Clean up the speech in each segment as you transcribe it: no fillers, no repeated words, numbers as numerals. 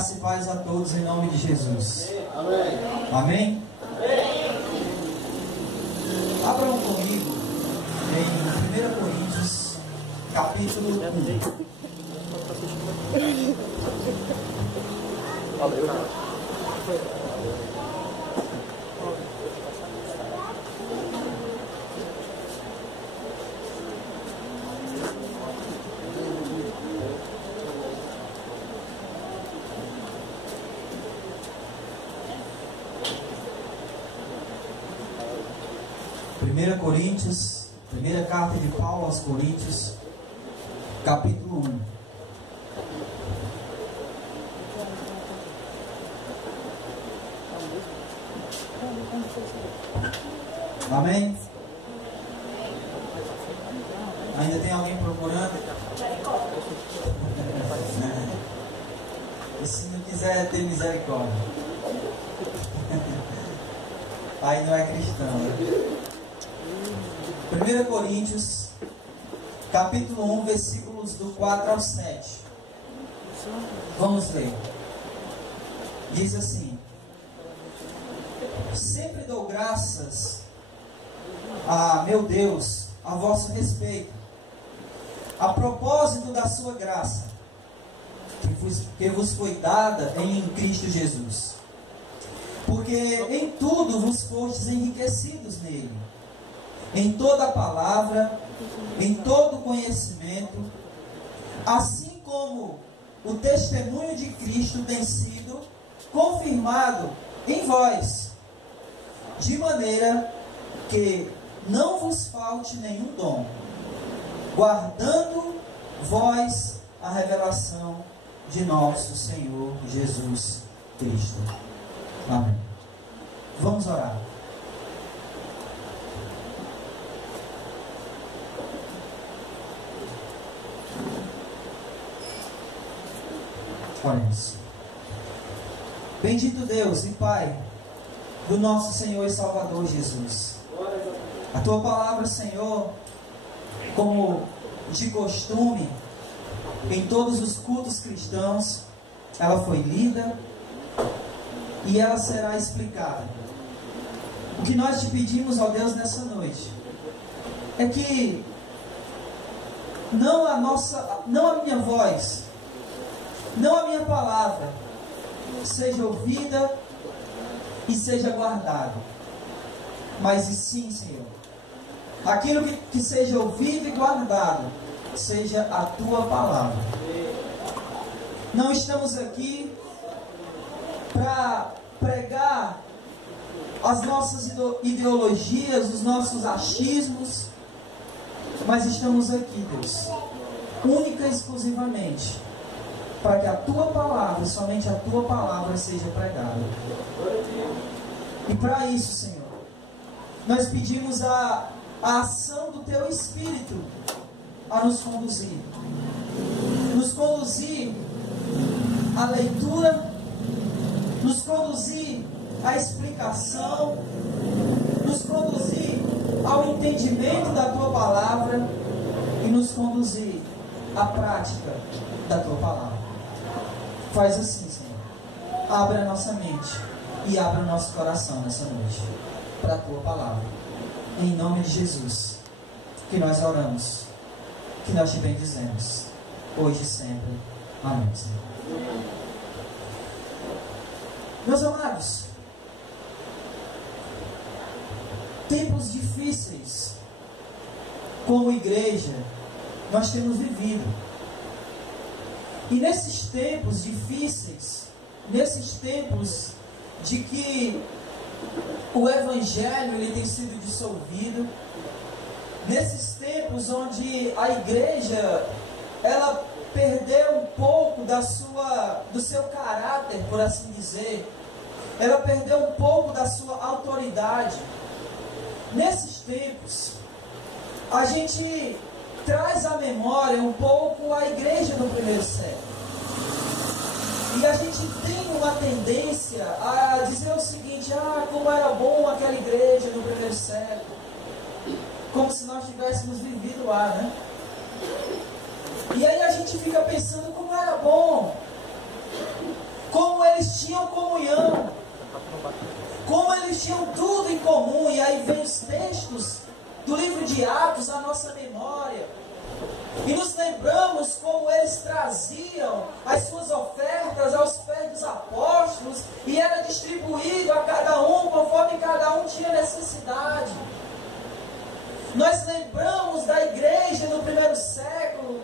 Graça e paz a todos em nome de Jesus. Amém. Amém? Abram comigo em 1 Coríntios, capítulo 1. Coríntios, primeira carta de Paulo aos Coríntios, capítulo 1. Amém? Ainda tem alguém procurando? E se não quiser ter misericórdia? Aí não é cristão, né? 1 Coríntios, capítulo 1, versículos do 4 ao 7. Vamos ler. Diz assim: sempre dou graças a meu Deus a vosso respeito, a propósito da sua graça, que vos foi dada em Cristo Jesus. Porque em tudo vos fostes enriquecidos nele, em toda a palavra, em todo conhecimento, assim como o testemunho de Cristo tem sido confirmado em vós, de maneira que não vos falte nenhum dom, guardando vós a revelação de nosso Senhor Jesus Cristo. Amém. Vamos orar. Oremos. Bendito Deus e Pai do nosso Senhor e Salvador Jesus, a Tua palavra, Senhor, como de costume, em todos os cultos cristãos, ela foi lida e ela será explicada. O que nós te pedimos, ó Deus, nessa noite, é que não a minha voz, não a minha palavra seja ouvida e seja guardada, mas e sim, Senhor, aquilo que seja ouvido e guardado seja a Tua palavra. Não estamos aqui para pregar as nossas ideologias, os nossos achismos, mas estamos aqui, Deus, única e exclusivamente para que a Tua palavra, somente a Tua palavra seja pregada. E para isso, Senhor, nós pedimos a ação do Teu Espírito a nos conduzir à leitura, nos conduzir à explicação, nos conduzir ao entendimento da Tua palavra e nos conduzir à prática da Tua palavra. Faz assim, Senhor. Abre a nossa mente e abre o nosso coração nessa noite para a Tua palavra. Em nome de Jesus, que nós oramos, que nós te bendizemos, hoje e sempre. Amém, Senhor. Meus amados, tempos difíceis, como igreja, nós temos vivido. E nesses tempos difíceis, nesses tempos de que o Evangelho ele tem sido dissolvido, nesses tempos onde a igreja ela perdeu um pouco do seu caráter, por assim dizer, ela perdeu um pouco da sua autoridade. Nesses tempos, a gente traz à memória um pouco a igreja do primeiro século. E a gente tem uma tendência a dizer o seguinte: como era bom aquela igreja no primeiro século. Como se nós tivéssemos vivido lá, né? E aí a gente fica pensando como era bom. como eles tinham comunhão, como eles tinham tudo em comum. E aí vem os textos do livro de Atos à nossa memória, e nos lembramos como eles traziam as suas ofertas aos pés dos apóstolos, e era distribuído a cada um conforme cada um tinha necessidade. Nós lembramos da igreja no primeiro século,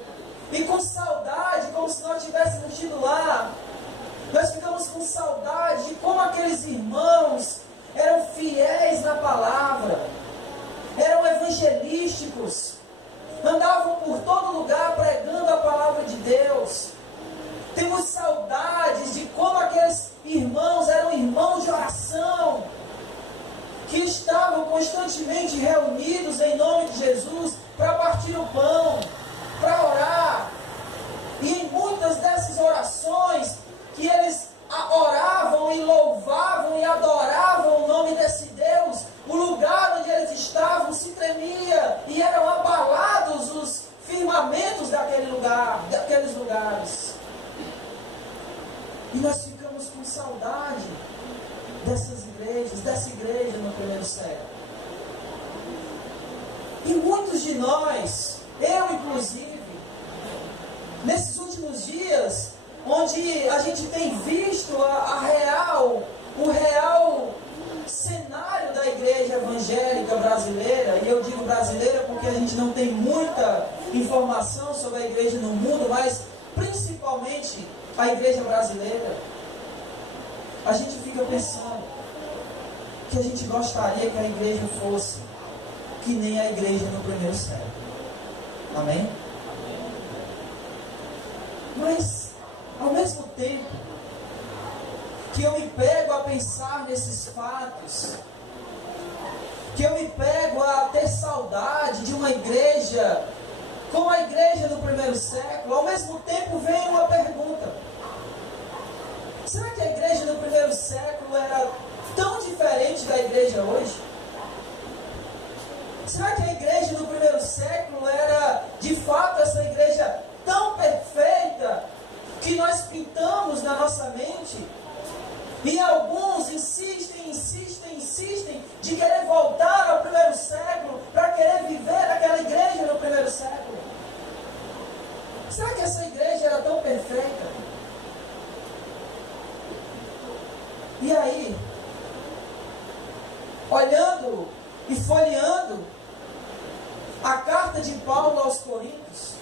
e com saudade, como se nós tivéssemos ido lá, nós ficamos com saudade de como aqueles irmãos eram fiéis na palavra, eram evangelísticos, andavam por todo lugar pregando a palavra de Deus. Temos saudades de como aqueles irmãos eram irmãos de oração, que estavam constantemente reunidos em nome de Jesus para partir o pão, para orar. E em muitas dessas orações que eles oravam e louvavam e adoravam o nome desse Deus, o lugar onde eles estavam se tremia e eram abalados os firmamentos daqueles lugares. E nós ficamos com saudade dessas igrejas, dessa igreja no primeiro século. E muitos de nós, eu inclusive, nesses últimos dias, onde a gente tem visto o real cenário da igreja evangélica brasileira, e eu digo brasileira porque a gente não tem muita informação sobre a igreja no mundo, mas principalmente a igreja brasileira, a gente fica pensando que a gente gostaria que a igreja fosse que nem a igreja no primeiro século. Amém? Mas, ao mesmo tempo que eu me pego a pensar nesses fatos, que eu me pego a ter saudade de uma igreja como a igreja do primeiro século, ao mesmo tempo vem uma pergunta: será que a igreja do primeiro século era tão diferente da igreja hoje? Será que a igreja do primeiro século era de fato essa igreja tão perfeita que nós pintamos na nossa mente? E alguns insistem de querer voltar ao primeiro século para querer viver naquela igreja no primeiro século. Será que essa igreja era tão perfeita? E aí, olhando e folheando a carta de Paulo aos Coríntios,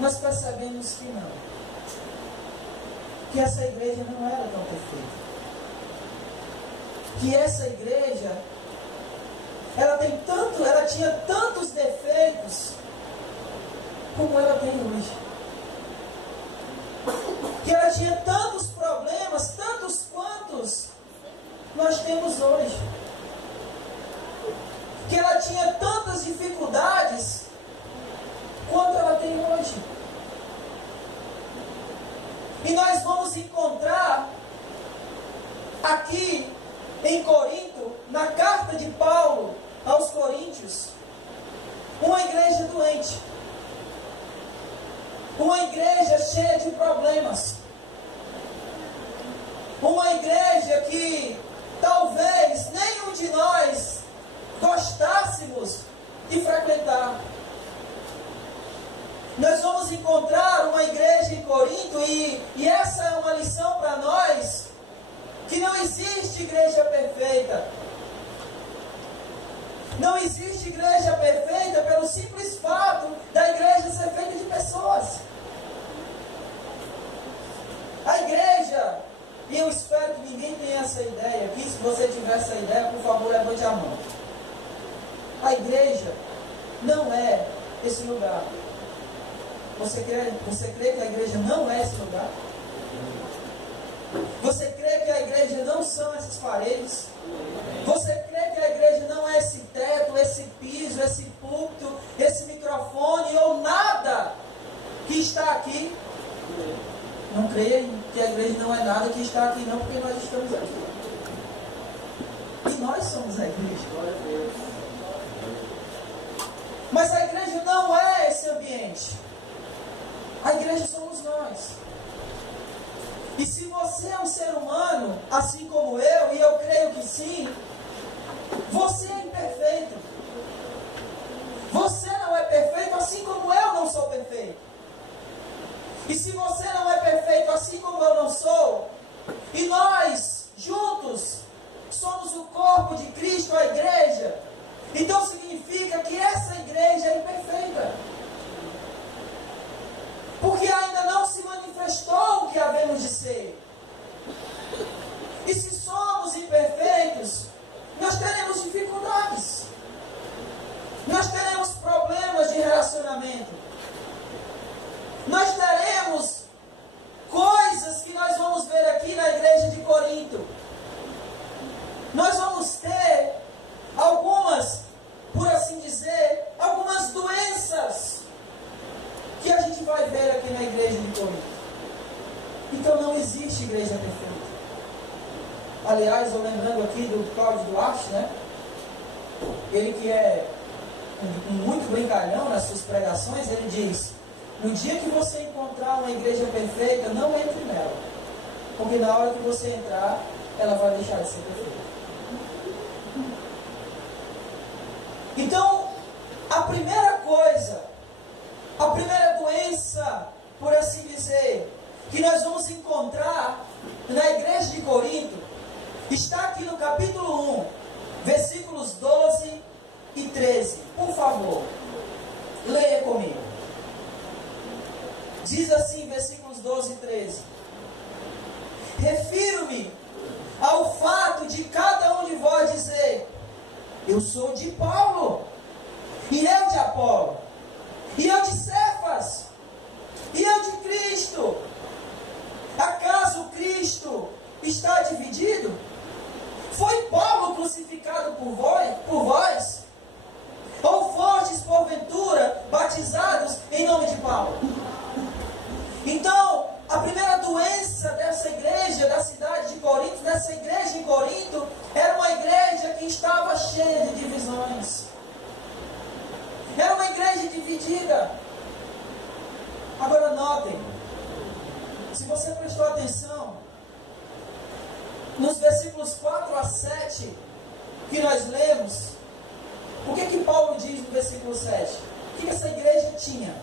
nós percebemos que não. Que essa igreja não era tão perfeita. Que essa igreja, ela tinha tantos defeitos como ela tem hoje. Que ela tinha tantos problemas, tantos quantos nós temos hoje. Que ela tinha tantas dificuldades quanto ela tem hoje. E nós vamos encontrar aqui em Corinto, na carta de Paulo aos Coríntios, uma igreja doente, uma igreja cheia de problemas, uma igreja que talvez nenhum de nós gostássemos de frequentar. Nós vamos encontrar uma igreja em Corinto, e essa é uma lição para nós, que não existe igreja perfeita. Não existe igreja perfeita pelo simples fato da igreja ser feita de pessoas. A igreja, e eu espero que ninguém tenha essa ideia aqui, se você tiver essa ideia, por favor, levante a mão. A igreja não é esse lugar. Você crê que a igreja não é esse lugar? Você crê que a igreja não são essas paredes? Você crê que a igreja não é esse teto, esse piso, esse púlpito, esse microfone ou nada que está aqui? Não creio que a igreja não é nada que está aqui, não, porque nós estamos aqui. E nós somos a igreja. Mas a igreja não é esse ambiente. A igreja somos nós. E se você é um ser humano, assim como eu, e eu creio que sim, você é imperfeito. Você não é perfeito, assim como eu não sou perfeito. E se você não é perfeito, assim como eu não sou, e nós, juntos, somos o corpo de Cristo, a igreja, então significa que essa igreja é imperfeita. Porque ainda não se manifestou o que havemos de ser. E se somos imperfeitos, nós teremos dificuldades. Nós teremos problemas de relacionamento. Nós teremos coisas que nós vamos ver aqui na igreja de Corinto. Nós vamos ter algumas, por assim dizer, algumas doenças que a gente vai ver aqui na igreja de Corinto. Então não existe igreja perfeita. Aliás, eu lembrando aqui do Cláudio Duarte, né? Ele que é muito brincalhão nas suas pregações, ele diz: no dia que você encontrar uma igreja perfeita, não entre nela. Porque na hora que você entrar, ela vai deixar de ser perfeita. Então, a primeira coisa, a primeira doença, por assim dizer, que nós vamos encontrar na igreja de Corinto, está aqui no capítulo 1, versículos 12 e 13. Por favor, leia comigo. Diz assim, versículos 12 e 13: refiro-me ao fato de cada um de vós dizer: eu sou de Paulo, e eu de Apolo, e eu de Cefas, e eu de Cristo. Acaso Cristo está dividido? Foi Paulo crucificado por vós? Ou fostes, porventura, batizados em nome de Paulo? Então, a primeira doença dessa igreja, da cidade de Corinto, dessa igreja em Corinto, era uma igreja que estava cheia de divisões. Era uma igreja dividida. Agora notem, se você prestou atenção, nos versículos 4 a 7, que nós lemos, o que Paulo diz no versículo 7? O que essa igreja tinha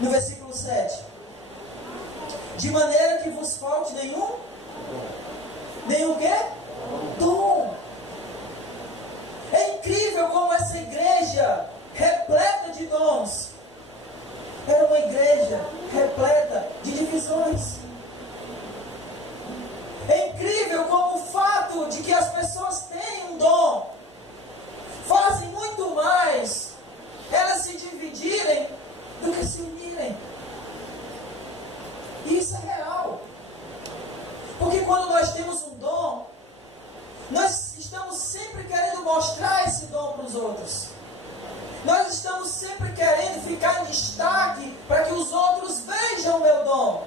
no versículo 7? De maneira que vos falte nenhum quê? Dom. É incrível como essa igreja, repleta de dons, era uma igreja repleta de divisões. É incrível como o fato de que as pessoas têm um dom fazem muito mais elas se dividirem do que se unirem. E isso é real. Porque quando nós temos um dom, nós estamos sempre querendo mostrar esse dom para os outros. Nós estamos sempre querendo ficar em destaque para que os outros vejam o meu dom.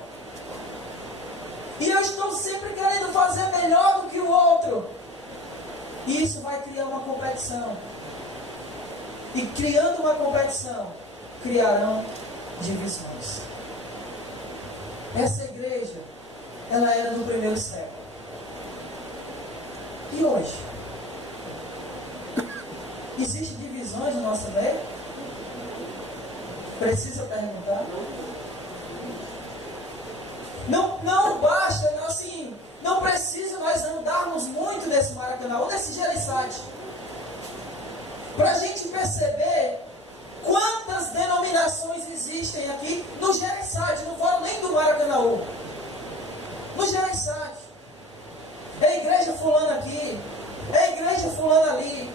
E eu estou sempre querendo fazer melhor do que o outro. E isso vai criar uma competição. E criando uma competição, criarão divisões. Essa igreja, ela era do primeiro século. E hoje? Existem divisões no nosso meio? Precisa perguntar? Não basta, assim, não precisa nós andarmos muito nesse Maracanã ou nesse Gereissati para a gente perceber quantas denominações existem aqui no Gereissati. Não falo nem do Maracanã, no Gereissati. É a igreja fulana aqui, é a igreja fulana ali,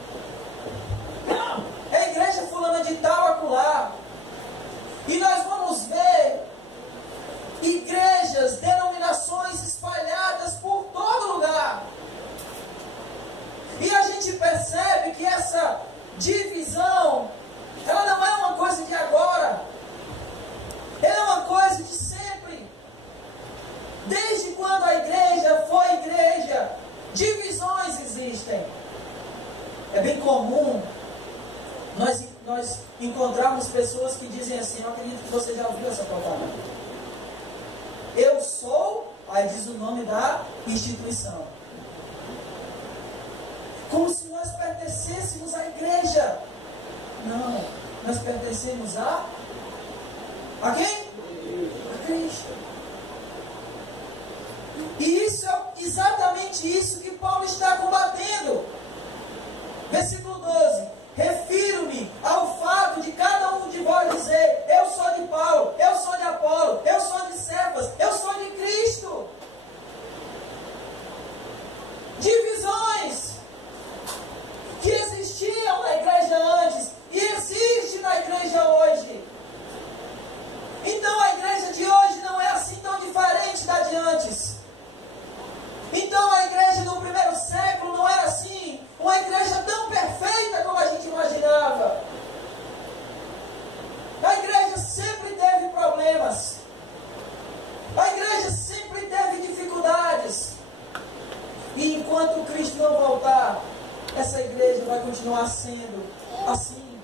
é a igreja fulana de tal acolá. E nós vamos ver igrejas, denominações espalhadas por todo lugar. E a gente percebe que essa divisão, ela não é uma coisa de agora. Ela é uma coisa de sempre. Desde quando a igreja foi igreja, divisões existem. É bem comum nós encontrarmos pessoas que dizem assim: eu acredito que você já ouviu essa palavra. Eu sou Aí diz o nome da instituição. Como se nós pertencêssemos à igreja. Não, nós pertencemos a quem? A Cristo. E isso é exatamente isso que Paulo está combatendo. Versículo 12. Refiro-me ao fato de cada um de vós dizer: eu sou de Paulo, eu sou de Apolo, eu sou de Cefas, eu sou de Cristo. Divisões que existiam na igreja antes e existe na igreja hoje. Então a igreja de hoje não é assim tão diferente da de antes. Então a igreja do primeiro século não era assim, uma igreja tão perfeita como a gente imaginava. A igreja sempre teve problemas. A igreja sempre teve dificuldades. E enquanto Cristo não voltar, essa igreja vai continuar sendo assim.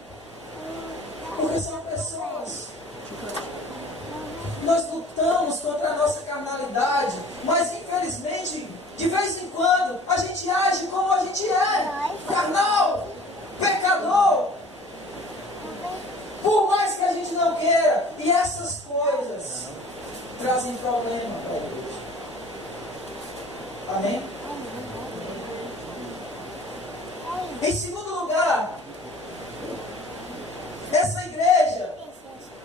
Porque são pessoas. Nós lutamos contra a nossa carnalidade, mas infelizmente, de vez em quando, a gente age como a gente é, carnal, pecador, por mais que a gente não queira. E essas coisas trazem problema para a igreja. Amém? Em segundo lugar, essa igreja,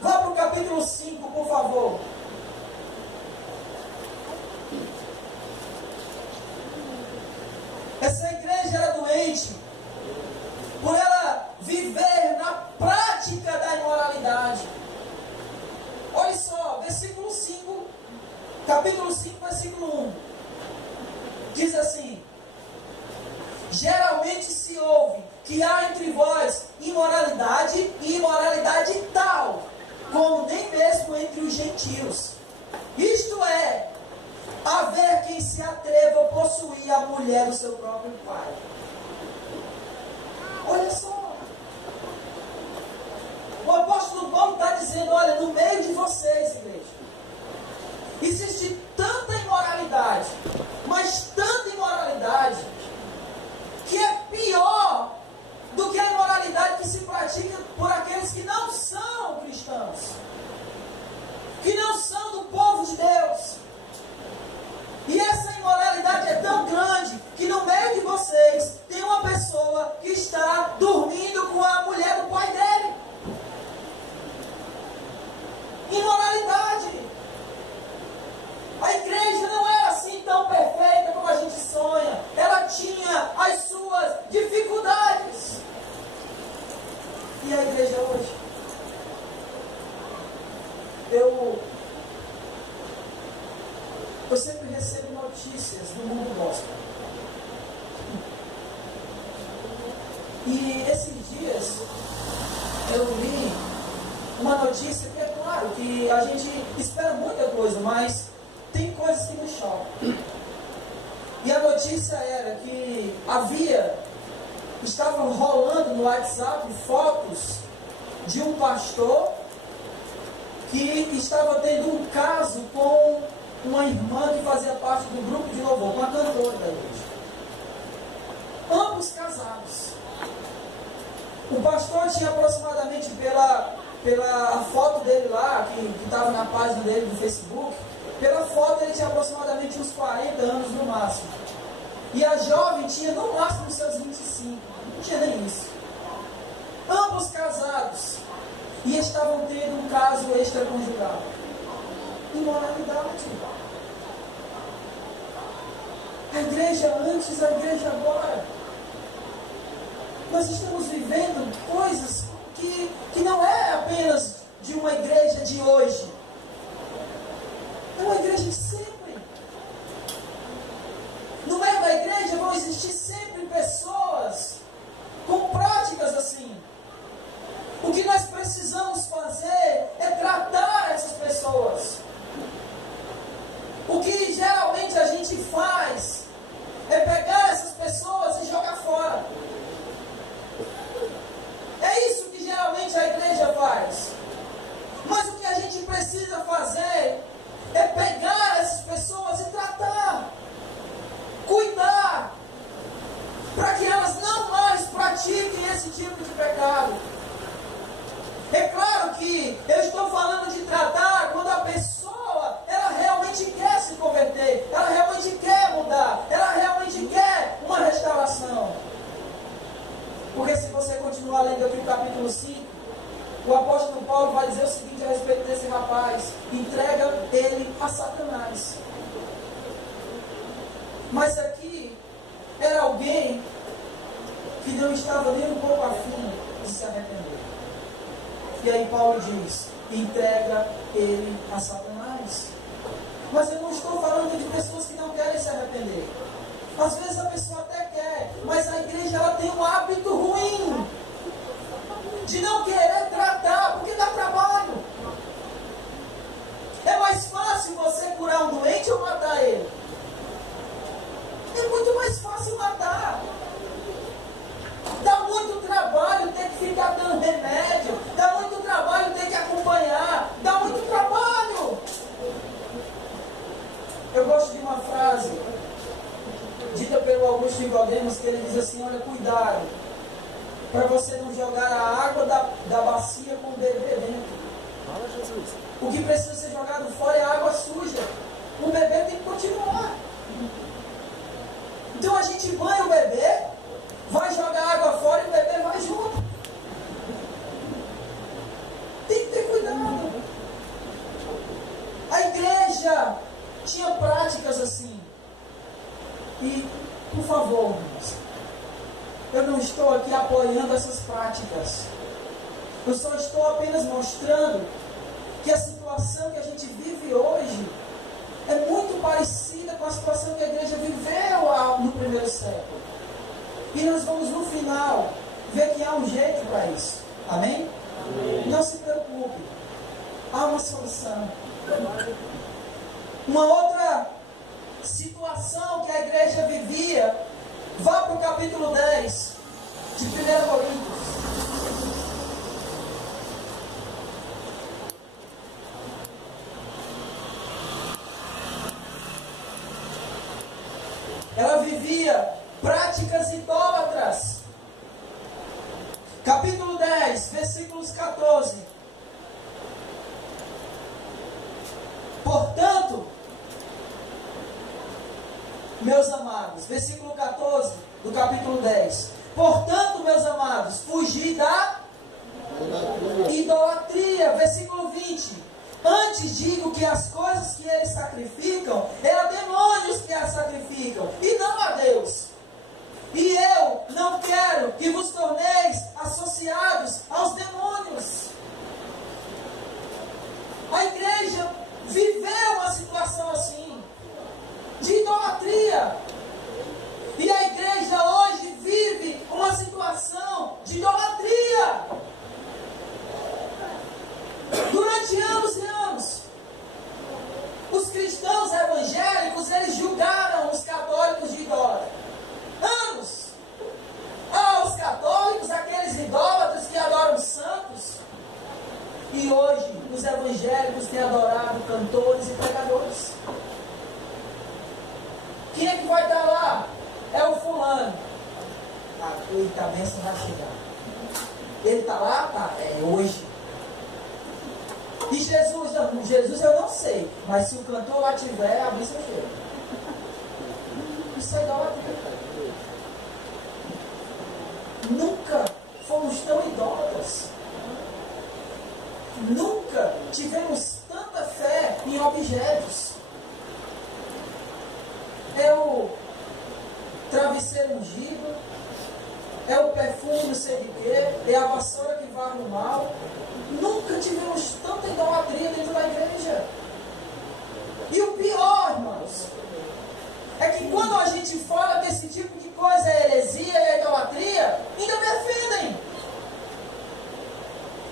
vá para o capítulo 5, por favor. Essa igreja era doente por ela viver na prática da imoralidade. Olha só, versículo 5, capítulo 5, versículo 1. Diz assim: geralmente se ouve que há entre vós imoralidade e imoralidade tal, como nem mesmo entre os gentios. Isto é, haver quem se atreva a possuir a mulher do seu próprio pai. Olha só. O apóstolo Paulo está dizendo: olha, no meio de vocês, igreja, existe tanta imoralidade, mas tanta imoralidade, que é pior do que a imoralidade que se pratica por aqueles que não são cristãos, que não são do povo de Deus. E essa imoralidade é tão grande que no meio de vocês tem uma pessoa que está dormindo com a mulher do pai dele. Imoralidade. A igreja não era assim tão perfeita como a gente sonha. Ela tinha as suas dificuldades. E a igreja hoje? Eu sempre recebo notícias do mundo gospel. E esses dias eu li uma notícia que é claro que a gente espera muita coisa, mas tem coisas que nos chocam. E a notícia era que estavam rolando no WhatsApp fotos de um pastor que estava tendo um caso com uma irmã que fazia parte do grupo de louvor, uma cantora da igreja. Ambos casados. O pastor tinha aproximadamente, pela foto dele lá, que estava na página dele do Facebook, pela foto ele tinha aproximadamente uns 40 anos no máximo. E a jovem tinha no máximo seus 25. Não tinha nem isso. Ambos casados. E estavam tendo um caso extraconjugal. Imoralidade. A igreja antes, a igreja agora. Nós estamos vivendo coisas que não é apenas de uma igreja de hoje. É uma igreja de sempre. No meio da igreja vão existir sempre pessoas com práticas assim. O que nós precisamos fazer é tratar essas pessoas. O que geralmente a gente faz é pegar essas pessoas e jogar fora. É isso que geralmente a igreja faz. Mas o que a gente precisa fazer é pegar essas pessoas e tratar pratiquem esse tipo de pecado. É claro que eu estou falando de tratar quando a pessoa, ela realmente quer se converter, ela realmente quer mudar, ela realmente quer uma restauração. Porque se você continuar lendo aqui o capítulo 5, o apóstolo Paulo vai dizer o seguinte a respeito desse rapaz: entrega ele a Satanás. Mas aqui era alguém que não estava nem um pouco afim de se arrepender. E aí Paulo diz: entrega ele a Satanás. Mas eu não estou falando de pessoas que não querem se arrepender. Às vezes a pessoa até quer, mas a igreja ela tem um hábito ruim de não querer tratar, porque dá trabalho. É mais fácil você curar um doente ou matar ele. É muito mais fácil matar. Dá muito trabalho ter que ficar dando remédio. Dá muito trabalho ter que acompanhar. Dá muito trabalho. Eu gosto de uma frase dita pelo Augusto Nicodemos, que ele diz assim: olha, cuidado para você não jogar a água da bacia com o bebê dentro. Fala, Jesus. O que precisa ser jogado fora é a água suja. O bebê tem que continuar. Então a gente banha o bebê, vai jogar água fora e o bebê vai junto. Tem que ter cuidado. A igreja tinha práticas assim. E, por favor, irmãos, eu não estou aqui apoiando essas práticas. Eu só estou apenas mostrando que a situação que a gente vive hoje é muito parecida com a situação que a igreja viveu no primeiro século. E nós vamos no final ver que há um jeito para isso. Amém? Amém? Não se preocupe. Há uma solução. Uma outra situação que a igreja vivia, vá para o capítulo 10 de 1 Coríntios. Ela vivia práticas idólatras. Capítulo 10, versículos 14. Portanto, meus amados, versículo 14 do capítulo 10. Portanto, meus amados, fugi da idolatria. Versículo 20. Antes digo que as coisas que eles sacrificam, é a demônios que as sacrificam, e não a Deus. E eu não quero que vos torneis associados aos demônios. A igreja viveu uma situação assim, de idolatria. E a igreja hoje vive uma situação de idolatria. Durante anos e anos, os cristãos evangélicos, eles julgaram os católicos de idólatras. Anos. Os católicos, aqueles idólatras que adoram santos. E hoje, os evangélicos têm adorado cantores e pregadores. Quem é que vai estar lá? É o fulano. Eita, a bênção vai chegar. Ele está lá? Tá, é hoje. E Jesus eu não sei, mas se o cantor lá tiver, a bênção chega. Isso é idolatria. Nunca fomos tão idólatras. Nunca tivemos tanta fé em objetos. É o travesseiro ungido, é o perfume não sei de quê, é a vassoura que varre o mal. Nunca tivemos tanta idolatria dentro da igreja. E o pior, irmãos, é que quando a gente fala que esse tipo de coisa é heresia e é idolatria, ainda defendem.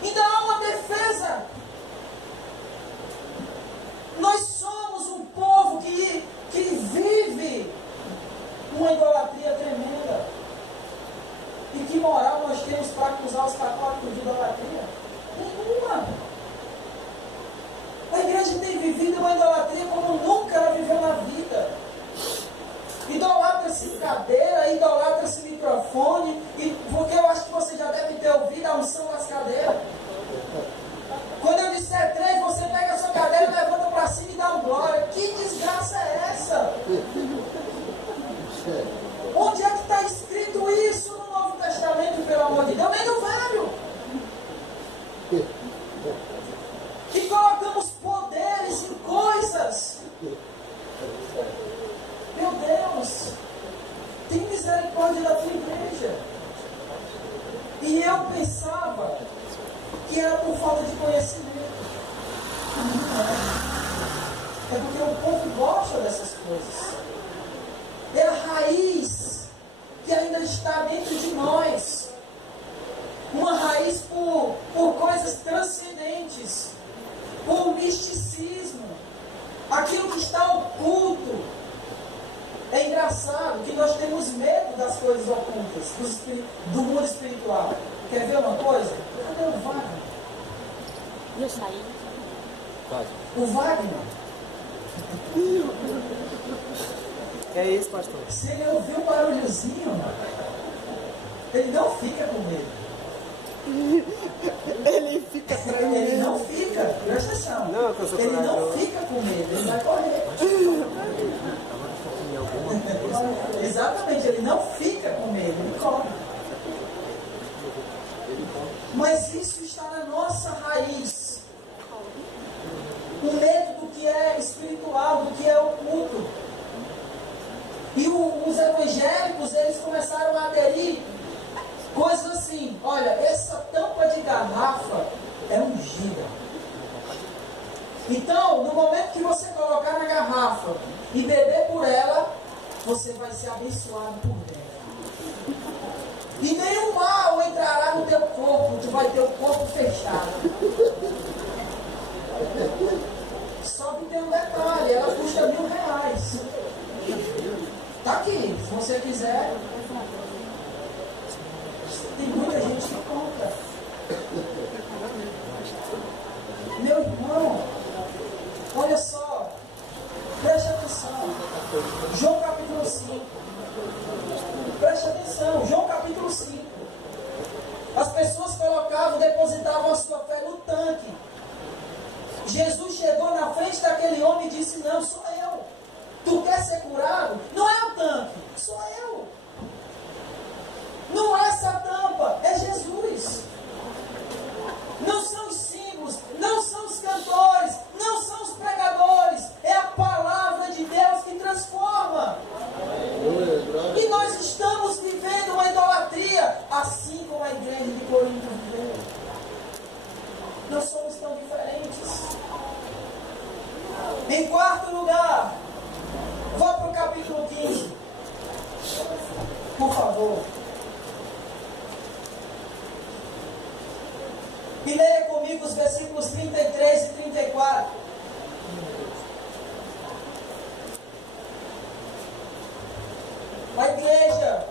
Ainda há uma defesa. Nós somos um povo que vive uma idolatria tremenda. E que moral nós temos para acusar os católicos de idolatria? Nenhuma. A igreja tem vivido uma idolatria como nunca ela viveu na vida. Idolatra-se cadeira, idolatra-se microfone, porque eu eu pensava que era por falta de conhecimento. Não é. É porque o povo gosta dessas coisas. É a raiz que ainda está dentro de nós. Uma raiz por coisas transcendentes, por misticismo, aquilo que está oculto. É engraçado que nós temos medo das coisas ocultas, do mundo espiritual. Quer ver uma coisa? Cadê o Wagner? Eu saí. O Wagner. É isso, pastor. Se ele ouvir um barulhozinho, ele não fica com medo. Ele fica tremendo. Ele não fica, presta atenção. Não, que eu sou ele não corajoso. fica com medo, ele vai correr. Exatamente, ele não fica com medo, ele corre. Mas isso está na nossa raiz. O medo do que é espiritual, do que é oculto. E os evangélicos, eles começaram a aderir coisas assim: olha, essa tampa de garrafa é ungida. Então, no momento que você colocar na garrafa e beber por ela, você vai ser abençoado por dentro. E nenhum mal entrará no teu corpo, tu vai ter o corpo fechado. Só que tem um detalhe, ela custa R$1.000. Tá aqui, se você quiser. Tem muita gente que compra. Meu irmão, olha só, preste atenção. João capítulo 5. Preste atenção, João capítulo 5. As pessoas depositavam a sua fé no tanque. Jesus chegou na frente daquele homem e disse: não, sou eu. Tu quer ser curado? Não é o tanque, sou eu. Não é essa tampa, é Jesus. Não são os símbolos, não são os cantores, não são os pregadores. É a palavra de Deus que transforma. E nós estamos vivendo uma idolatria, assim como a igreja de Corinto viveu. Não somos tão diferentes. Em quarto lugar, vá para o capítulo 15. Por favor. E leia comigo os versículos 33 e 34. A igreja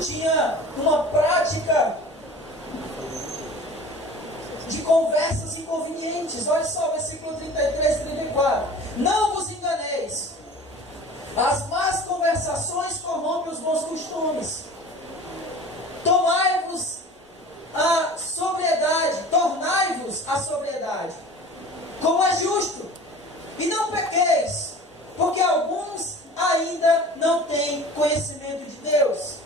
tinha uma prática de conversas inconvenientes. Olha só, versículo 33 e 34. Não vos enganeis. As más conversações corrompem os bons costumes. Tomai-vos a sobriedade, tornai-vos a sobriedade, como é justo, e não pequeis, porque alguns ainda não têm conhecimento de Deus.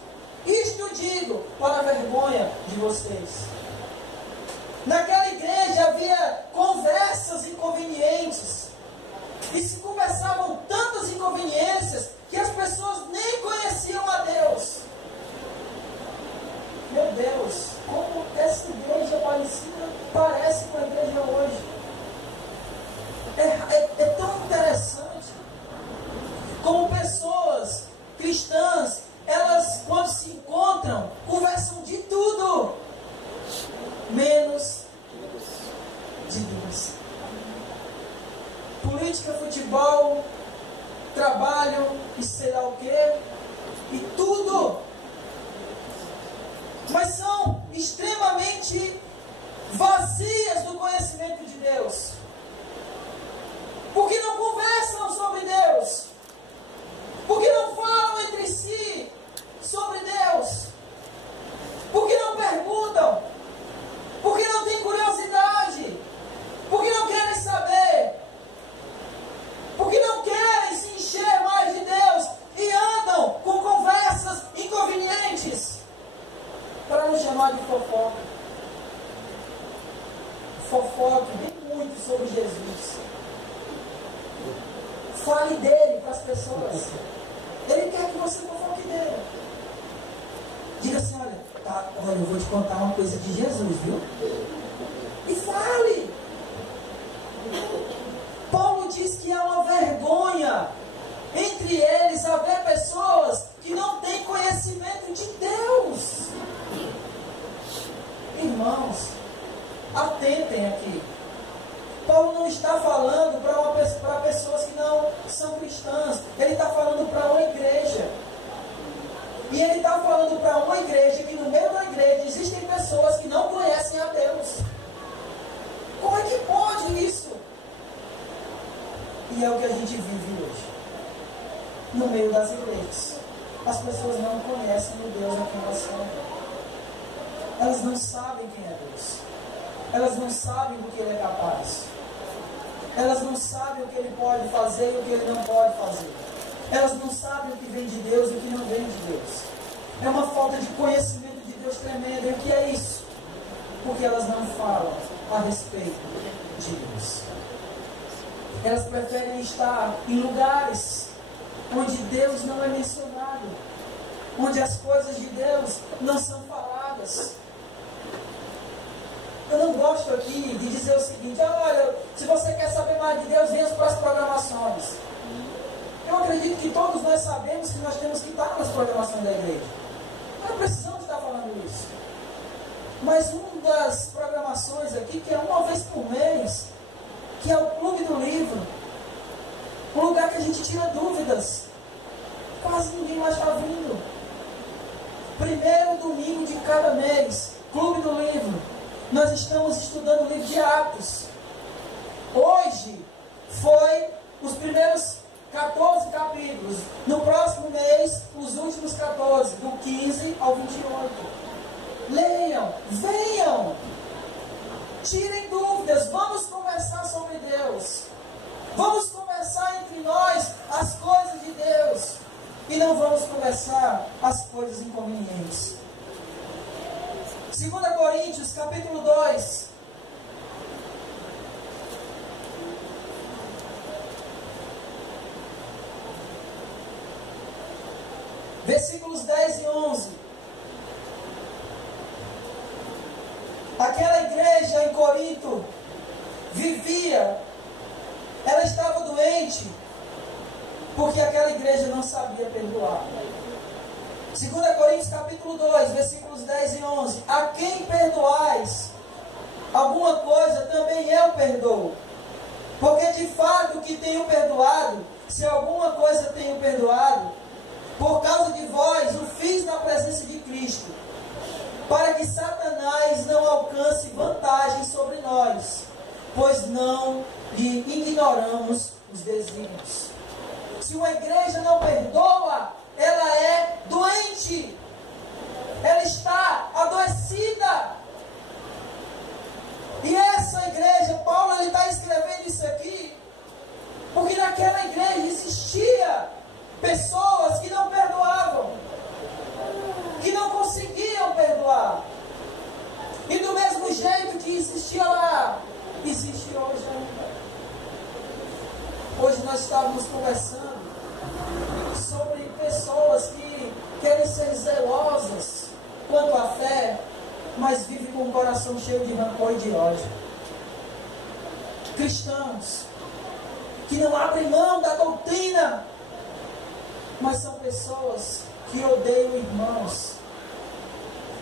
Isto digo para a vergonha de vocês. Naquela igreja havia conversas inconvenientes, e se conversavam tantas inconveniências que as pessoas nem conheciam a Deus. Meu Deus, como essa igreja parece com a igreja hoje. É tão interessante como pessoas cristãs, elas quando se encontram, conversam de tudo, menos de Deus. Política, futebol, trabalho e sei lá o que, e tudo. Mas são extremamente vazias do conhecimento de Deus. Porque não conversam sobre Deus. Porque não falam entre si sobre Deus. Porque não perguntam. Porque não têm curiosidade. Porque não querem saber. Porque não querem se encher mais de Deus. E andam com conversas inconvenientes. Para não chamar de fofoca. Fofoca vem muito sobre Jesus. Fale dele para as pessoas. Ele quer que você fofoque dele. Diga assim: olha, Tá, olha, eu vou te contar uma coisa de Jesus, viu? E fale! Paulo diz que há uma vergonha entre eles haver pessoas que não têm conhecimento de Deus. Irmãos, atentem aqui. Paulo não está falando para pessoas que não são cristãs. Ele está falando para uma igreja. E ele está falando para uma igreja que no meio da igreja existem pessoas que não conhecem a Deus. Como é que pode isso? E é o que a gente vive hoje. No meio das igrejas. As pessoas não conhecem o Deus a quem elas servem. Elas não sabem quem é Deus. Elas não sabem do que Ele é capaz. Elas não sabem o que Ele pode fazer e o que Ele não pode fazer. Elas não sabem o que vem de Deus e o que não vem de Deus. É uma falta de conhecimento de Deus tremenda. E o que é isso? Porque elas não falam a respeito de Deus. Elas preferem estar em lugares onde Deus não é mencionado, onde as coisas de Deus não são faladas. Eu não gosto aqui de dizer o seguinte: olha, se você quer saber mais de Deus, venha para as programações. Eu acredito que todos nós sabemos que nós temos que estar nas programações da igreja. Não precisamos estar falando isso. Mas uma das programações aqui, que é uma vez por mês, que é o Clube do Livro, um lugar que a gente tira dúvidas. Quase ninguém mais está vindo. Primeiro domingo de cada mês, Clube do Livro. Nós estamos estudando o livro de Atos. Hoje foi os primeiros 14 capítulos. No próximo mês, os últimos 14, do 15 ao 28. Leiam, venham, tirem dúvidas, vamos conversar sobre Deus. Vamos conversar entre nós as coisas de Deus. E não vamos conversar as coisas inconvenientes. 2 Coríntios, capítulo 2. Versículos 10 e 11. Aquela igreja em Corinto vivia, ela estava doente, porque aquela igreja não sabia perdoar. 2 Coríntios capítulo 2, versículos 10 e 11. A quem perdoais alguma coisa, também eu perdoo. Porque de fato que tenho perdoado, se alguma coisa tenho perdoado, por causa de vós o fiz na presença de Cristo, para que Satanás não alcance vantagem sobre nós, pois não lhe ignoramos os desígnios. Se uma igreja não perdoa, ela é doente. Ela está adoecida. E essa igreja, Paulo está escrevendo isso aqui, porque naquela igreja existia pessoas que não perdoavam, que não conseguiam perdoar. E do mesmo jeito que existia lá, existe hoje ainda. Hoje nós estávamos conversando sobre pessoas que querem ser zelosas quanto à fé, mas vivem com o coração cheio de rancor e de ódio. Cristãos que não abrem mão da doutrina, mas são pessoas que odeiam irmãos.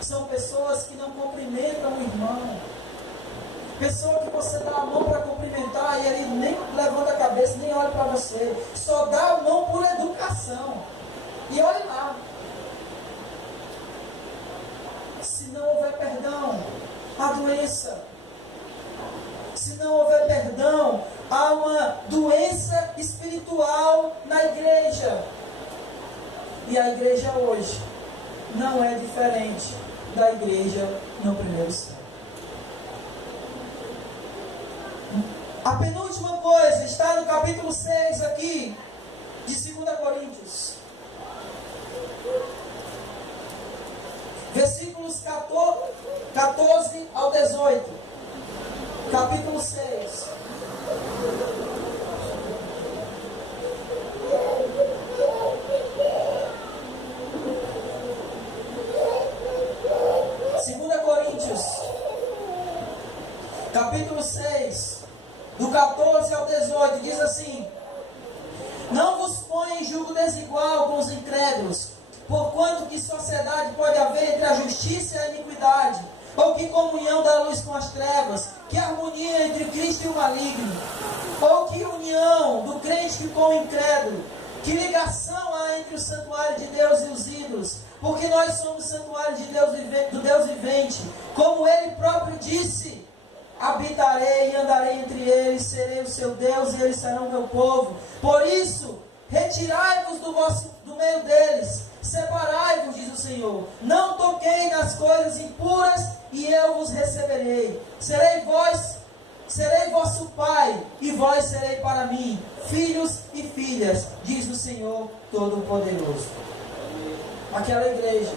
São pessoas que não cumprimentam o irmão. Pessoa que você dá a mão para cumprimentar e ele nem levanta a cabeça, nem olha para você. Só dá a mão por educação. E olhe lá. Se não houver perdão, há doença. Se não houver perdão, há uma doença espiritual na igreja. E a igreja hoje não é diferente da igreja no primeiro século. A penúltima coisa está no capítulo 6 aqui, de 2 Coríntios. Versículos 14 ao 18. Capítulo 6. capítulo 6, do 14 ao 18, diz assim: não vos ponha em julgo desigual com os incrédulos, porquanto que sociedade pode haver entre a justiça e a iniquidade? Ou que comunhão da luz com as trevas? Que harmonia entre o Cristo e o maligno? Ou que união do crente com o incrédulo? Que ligação há entre o santuário de Deus e os ídolos? Porque nós somos santuário de Deus, do Deus vivente. Como Ele próprio disse: habitarei e andarei entre eles, serei o seu Deus e eles serão o meu povo. Por isso, retirai-vos do meio deles, separai-vos, diz o Senhor. Não toquei nas coisas impuras e eu vos receberei. Serei vosso Pai e vós serei para mim filhos e filhas, diz o Senhor Todo-Poderoso. Aquela igreja,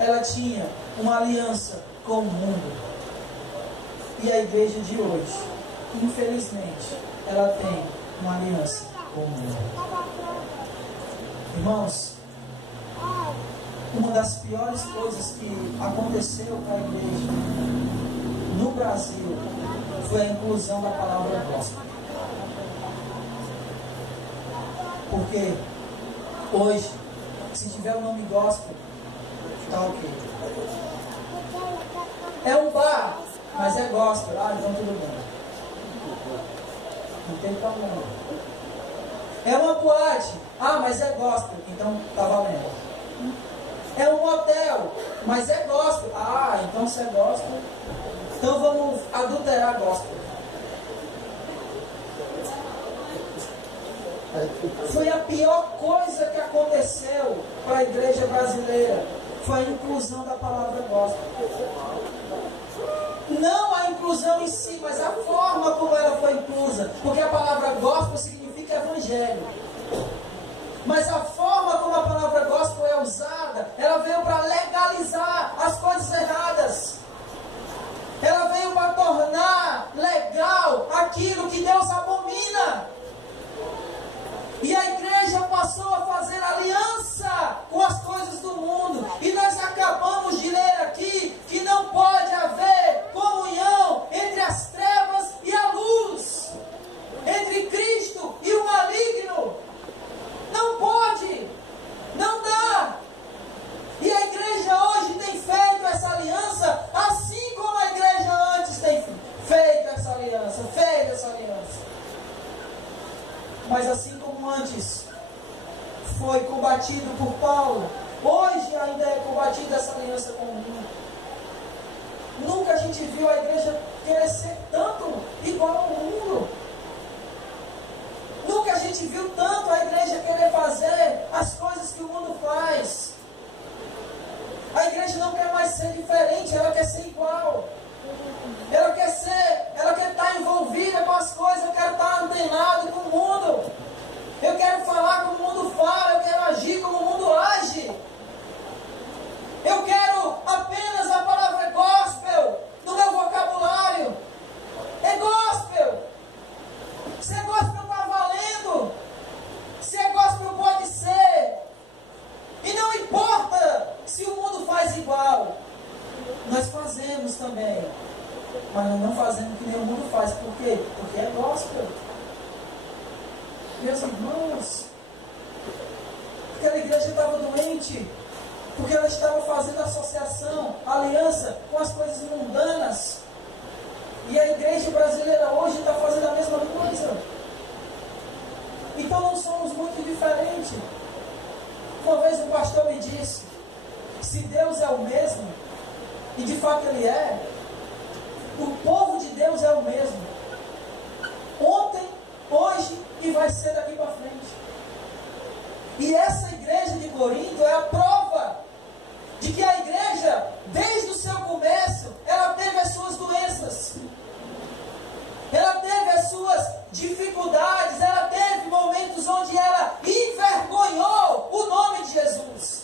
ela tinha uma aliança com o mundo. E a igreja de hoje, infelizmente, ela tem uma aliança com o mundo. Irmãos, uma das piores coisas que aconteceu com a igreja no Brasil foi a inclusão da palavra gospel. Porque hoje, se tiver o nome gospel, está ok. É um bar, mas é gospel. Ah, então tudo bem. Não tem problema. É uma boate. Ah, mas é gospel. Então tá valendo. É um hotel, mas é gospel. Ah, então se é gospel, então vamos adulterar gospel. Foi a pior coisa que aconteceu para a igreja brasileira. Foi a inclusão da palavra gospel. Não a inclusão em si, mas a forma como ela foi inclusa. Porque a palavra gospel significa evangelho. Mas a forma como a palavra gospel é usada, ela veio para legalizar as coisas erradas. Ela veio para tornar legal aquilo que Deus abomina. E a igreja passou a fazer aliança com as coisas do mundo. E nós acabamos de ler aqui que não pode haver comunhão entre as trevas e a luz, entre Cristo e o maligno. Não pode, não dá. E a igreja hoje tem feito essa aliança, assim como a igreja antes tem feito essa aliança, Mas assim como antes foi combatido por Paulo, hoje ainda é combatida essa aliança com o mundo. Nunca a gente viu a igreja querer ser tanto igual ao mundo. Nunca a gente viu tanto a igreja querer fazer as coisas que o mundo faz. A igreja não quer mais ser diferente, ela quer ser igual. Ela quer estar envolvida com as coisas, eu quero estar antenado com o mundo. Eu quero falar como o mundo fala, eu quero agir como o mundo age. Eu quero apenas a palavra gospel no meu vocabulário. É gospel. Se é gospel, está valendo. Se é gospel, pode ser. E não importa se o mundo faz igual. Nós fazemos também. Mas não fazemos que nem o mundo faz. Por quê? Porque é gospel. Meus irmãos, aquela igreja estava doente. Porque ela estava fazendo associação, aliança com as coisas mundanas. E a igreja brasileira hoje está fazendo a mesma coisa. Então não somos muito diferentes. Uma vez um pastor me disse: se Deus é o mesmo, e de fato Ele é, o povo de Deus é o mesmo. Ontem, hoje e vai ser daqui para frente. E essa igreja de Corinto é a prova de que a igreja, desde o seu começo, ela teve as suas doenças. Ela teve as suas dificuldades, ela teve momentos onde ela envergonhou o nome de Jesus,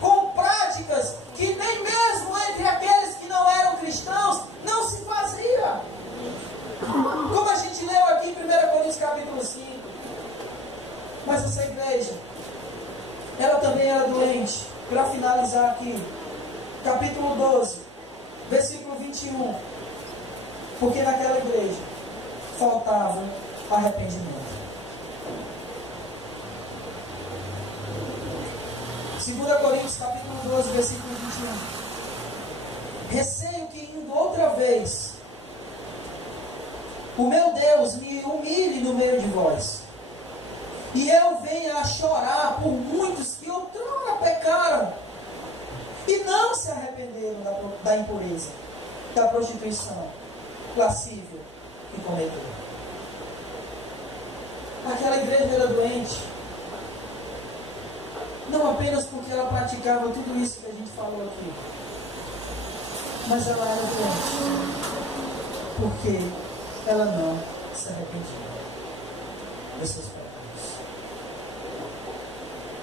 com práticas que nem mesmo entre aqueles que não eram cristãos, não se fazia. Como a gente leu aqui em 1 Coríntios capítulo 5. Mas essa igreja, ela também era doente. Para finalizar aqui, capítulo 12, versículo 21. Porque naquela igreja faltava arrependimento. 2 Coríntios capítulo 12, versículo 21. Receio que indo outra vez, o meu Deus me humilhe no meio de vós, e eu venha a chorar por muitos que outrora pecaram, e não se arrependeram da impureza, da prostituição, lascívia que cometeram. Aquela igreja era doente, não apenas porque ela praticava tudo isso que a gente falou aqui, mas ela era doente porque ela não se arrependia dos seus pecados.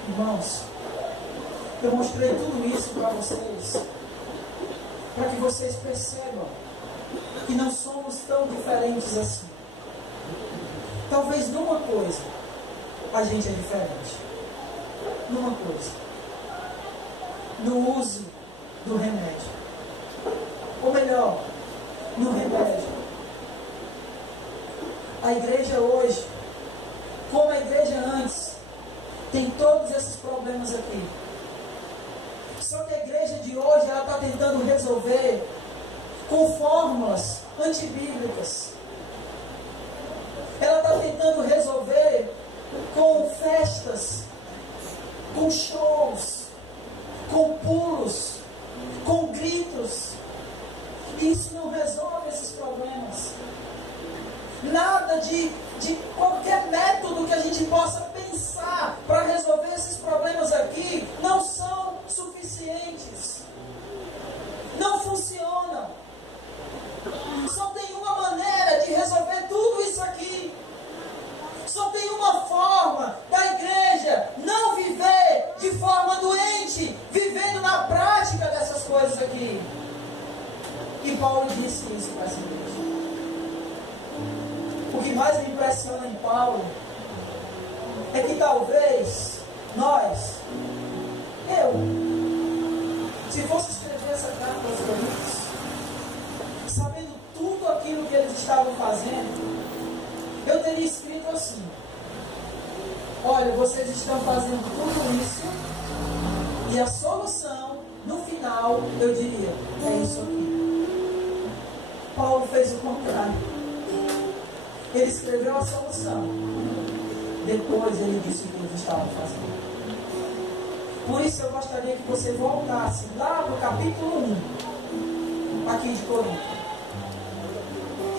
Irmãos, eu mostrei tudo isso para vocês, para que vocês percebam que não somos tão diferentes assim. Talvez numa coisa a gente é diferente. Numa coisa: no uso do remédio. Ou melhor, no remédio. A igreja hoje, como a igreja antes, tem todos esses problemas aqui. Só que a igreja de hoje, ela está tentando resolver com fórmulas antibíblicas. Ela está tentando resolver com festas, com shows, com pulos, com gritos. Isso não resolve esses problemas. Nada de qualquer método que a gente possa pensar para resolver esses problemas aqui não são suficientes. Não funcionam. Só tem uma maneira de resolver tudo isso aqui. Só tem uma forma da igreja não viver de forma doente, vivendo na prática dessas coisas aqui. E Paulo disse isso para essa igreja. O que mais me impressiona em Paulo é que talvez nós, se fosse escrever essa carta aos Coríntios, sabendo tudo aquilo que eles estavam fazendo, eu teria escrito assim: olha, vocês estão fazendo tudo isso, e a solução, no final, eu diria, é isso aqui. Paulo fez o contrário. Ele escreveu a solução. Depois ele disse o que eles estavam fazendo. Por isso eu gostaria que você voltasse lá para o capítulo 1, aqui de Coríntios,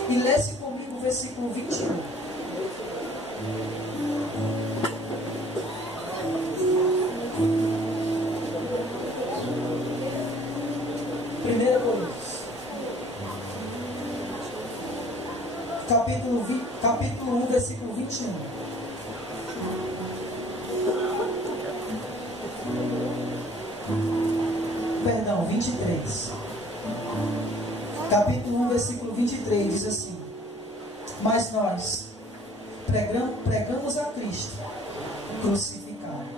e lesse comigo o versículo 21. Primeira Coríntios, capítulo 1, versículo 21. Perdão, 23. Capítulo 1, versículo 23 diz assim: mas nós pregamos a Cristo crucificado.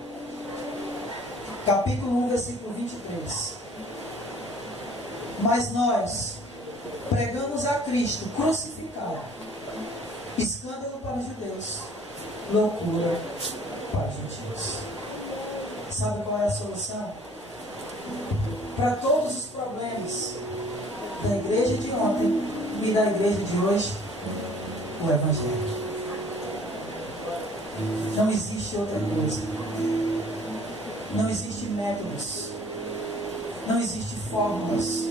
Capítulo 1, versículo 23. Mas nós pregamos a Cristo crucificado, escândalo para os judeus, loucura para os gentios. Sabe qual é a solução? Para todos os problemas da igreja de ontem e da igreja de hoje, o Evangelho. Não existe outra coisa. Não existe métodos. Não existe fórmulas.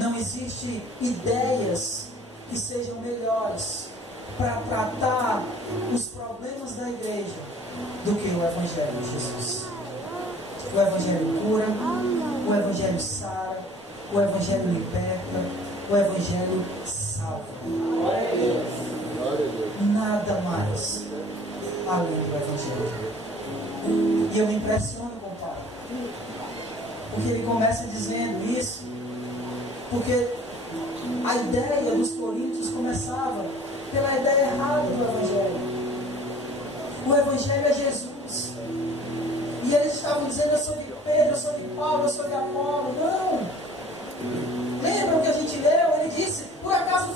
Não existe ideias que sejam melhores para tratar os problemas da igreja do que o Evangelho de Jesus. O Evangelho cura, o Evangelho sara, o Evangelho liberta, o Evangelho salva. Nada mais além do Evangelho. E eu me impressiono com o Paulo, porque ele começa dizendo isso, porque a ideia dos coríntios começava pela ideia errada do Evangelho. O Evangelho é Jesus. E eles estavam dizendo: eu sou de Pedro, eu sou de Paulo, eu sou de Apolo. Não! Lembra o que a gente leu? Ele disse: por acaso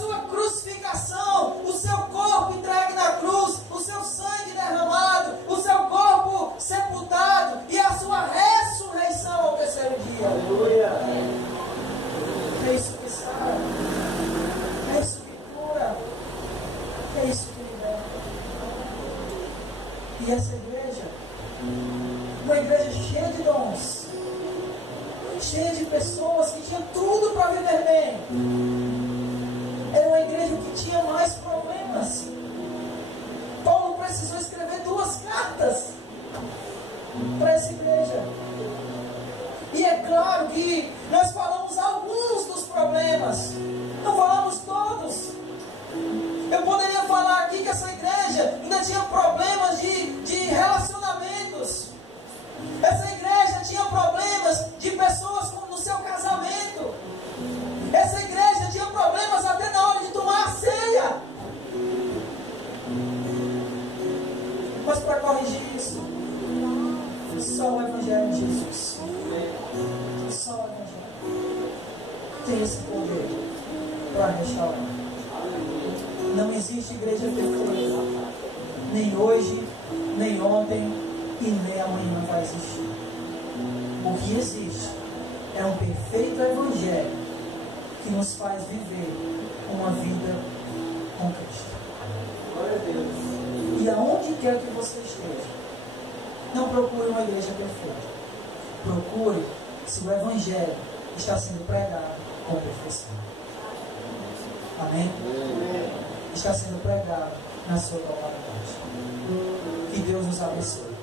sua crucificação, o seu corpo entregue na cruz, o seu sangue derramado, o seu corpo sepultado e a sua ressurreição ao terceiro dia. Aleluia. É isso que sara, é isso que cura, é isso que liberta. E essa igreja, uma igreja cheia de dons, cheia de pessoas que tinham tudo para viver bem, era uma igreja que tinha mais problemas. Paulo precisou escrever 2 cartas para essa igreja. E é claro que nós falamos alguns dos problemas, não falamos todos. Eu poderia falar aqui que essa igreja ainda tinha problemas de relacionamentos. Essa igreja tinha problemas de pessoas no seu casamento. Essa igreja tinha problemas até na hora de tomar a ceia. Mas para corrigir isso, só o Evangelho de Jesus. Só o Evangelho tem esse poder para restaurar. Não existe igreja perfeita, nem hoje, nem ontem e nem amanhã vai existir. O que existe é um perfeito Evangelho que nos faz viver uma vida com Cristo. Glória a Deus. E aonde quer que você esteja, não procure uma igreja perfeita. Procure se o Evangelho está sendo pregado com perfeição. Amém? Está sendo pregado na sua totalidade. Que Deus nos abençoe.